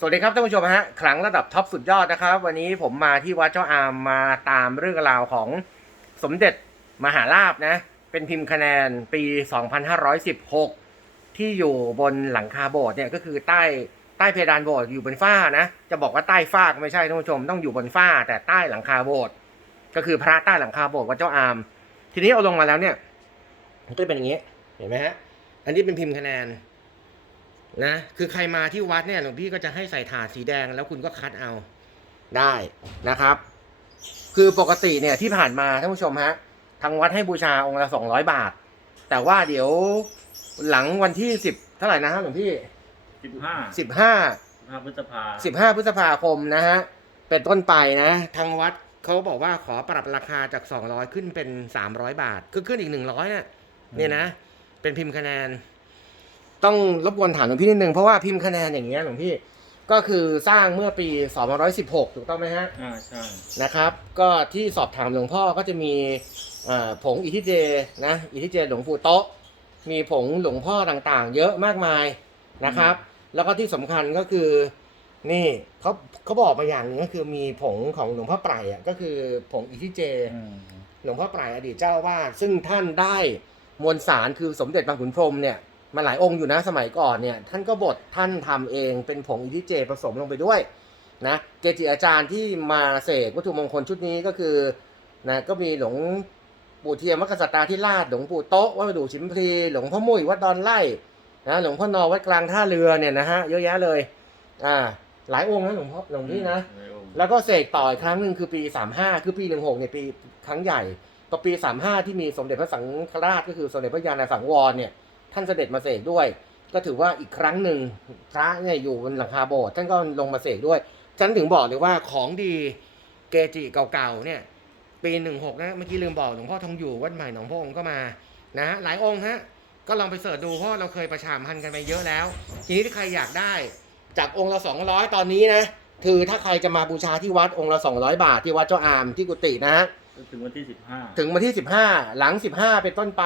สวัสดีครับท่านผู้ชมฮะครั้งระดับท็อปสุดยอดนะครับ วันนี้ผมมาที่วัดเจ้าอามมาตามเรื่องราวของสมเด็จมหาลาบนะ เป็นพิมพ์คะแนนปี 2516 ที่อยู่บนหลังคาโบสถ์เนี่ยก็คือใต้ใต้เพดานโบสถ์อยู่บนฝ้านะ จะบอกว่าใต้ฝ้าก็ไม่ใช่ท่านผู้ชมต้องอยู่บนฝ้า แต่ใต้หลังคาโบสถ์ก็คือพระใต้หลังคาโบสถ์วัดเจ้าอาม ทีนี้เอาลงมาแล้วเนี่ยก็จะเป็นอย่างนี้เห็นไหมฮะอันนี้เป็นพิมพ์คะแนน นะคือใครมาที่วัดเนี่ยหลวงพี่ก็จะให้ใส่ถาดสีแดงแล้วคุณก็คัดเอาได้นะครับ คือปกติเนี่ยที่ผ่านมาท่านผู้ชมฮะทางวัดให้บูชาองค์ละสองร้อยบาท แต่ว่าเดี๋ยวหลังวันที่สิบเท่าไหร่นะฮะหลวงพี่สิบห้าสิบห้าห้าพฤษภาสิบห้าพฤษภาคมนะฮะเป็นต้นไปนะ ทางวัดเขาบอกว่าขอปรับราคาจากสองร้อยขึ้นเป็นสามร้อยบาท คือขึ้นอีกหนึ่งร้อยเนี่ยเนี่ยนะ เป็นพิมพ์คะแนน ต้องรบกวนถามหลวงพี่นิดนึงเพราะว่าพิมพ์คะแนนอย่างเงี้ยหลวงพี่ก็คือสร้างเมื่อปี 2516 ถูกต้องไหมฮะอ่าใช่นะครับ ก็ที่สอบถามหลวงพ่อก็จะมีเอ่อผงอิทิเจนะอิทิเจหลวงปู่โต๊ะ มีผงหลวงพ่อต่างๆ เยอะมากมายนะครับ แล้วก็ที่สำคัญก็คือนี่เขาเขาบอกมาอย่างหนึ่งก็คือมีผงของหลวงพ่อไพรอะก็คือผงอิทิเจอืมหลวงพ่อปลายอดีตเจ้าอาวาดซึ่งท่านได้มวลสารคือสมเด็จบางขุนพรหมเนี่ย มาหลายองค์อยู่นะสมัยก่อนเนี่ยท่านก็บดท่านทำเองเป็นผงอิทิเจผสมลงไปด้วยนะเกจิอาจารย์ที่มาเสกวัตถุมงคลชุดนี้ก็คือนะก็มีหลวงปู่เทียมวัดกษัตริย์ที่ราชหลวงปู่โต๊ะวัดประดู่ชิมพลีหลวงพ่อมุ้ยวัดดอนไล่นะหลวงพ่อนอวัดกลางท่าเรือเนี่ยนะฮะเยอะแยะเลยอ่าหลายองค์นะหลวงพ่อหลวงพี่นะในองค์แล้วก็เสกต่ออีกครั้งหนึ่งคือปี35คือปี16เนี่ยปีครั้งใหญ่ต่อปี35ที่มีสมเด็จพระสังฆราชก็คือสมเด็จพระยาณสังวรเนี่ย ท่านเสด็จมาเสกด้วย ก็ถือว่าอีกครั้งหนึ่งพระเนี่ยอยู่บนหลังคาโบสถ์ท่านก็ลงมาเสกด้วยฉันถึงบอกเลยว่าของดีเกจิเก่าๆเนี่ยปีหนึ่งหกนะเมื่อกี้ลืมบอกหลวงพ่อทองอยู่วัดใหม่หนองพระองค์ก็มานะฮะหลายองค์ฮะก็ลองไปเสิร์ชดูเพราะเราเคยประชาสัมพันธ์กันไปเยอะแล้ว ทีนี้ถ้าใครอยากได้จากองค์ละสองร้อยตอนนี้นะคือถ้าใครจะมาบูชาที่วัดองค์ละสองร้อยบาทที่วัดเจ้าอามที่กุฏินะฮะก็ถึงวันที่สิบห้าถึงวันที่15หลัง15เป็นต้นไป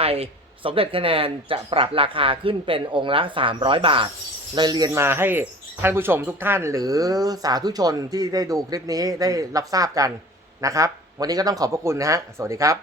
สมเด็จคะแนนจะปรับราคาขึ้นเป็นองค์ละ 300 บาทเลยเรียนมาให้ท่านผู้ชมทุกท่านหรือสาธุชนที่ได้ดูคลิปนี้ได้รับทราบกันนะครับ วันนี้ก็ต้องขอบพระคุณนะฮะ สวัสดีครับ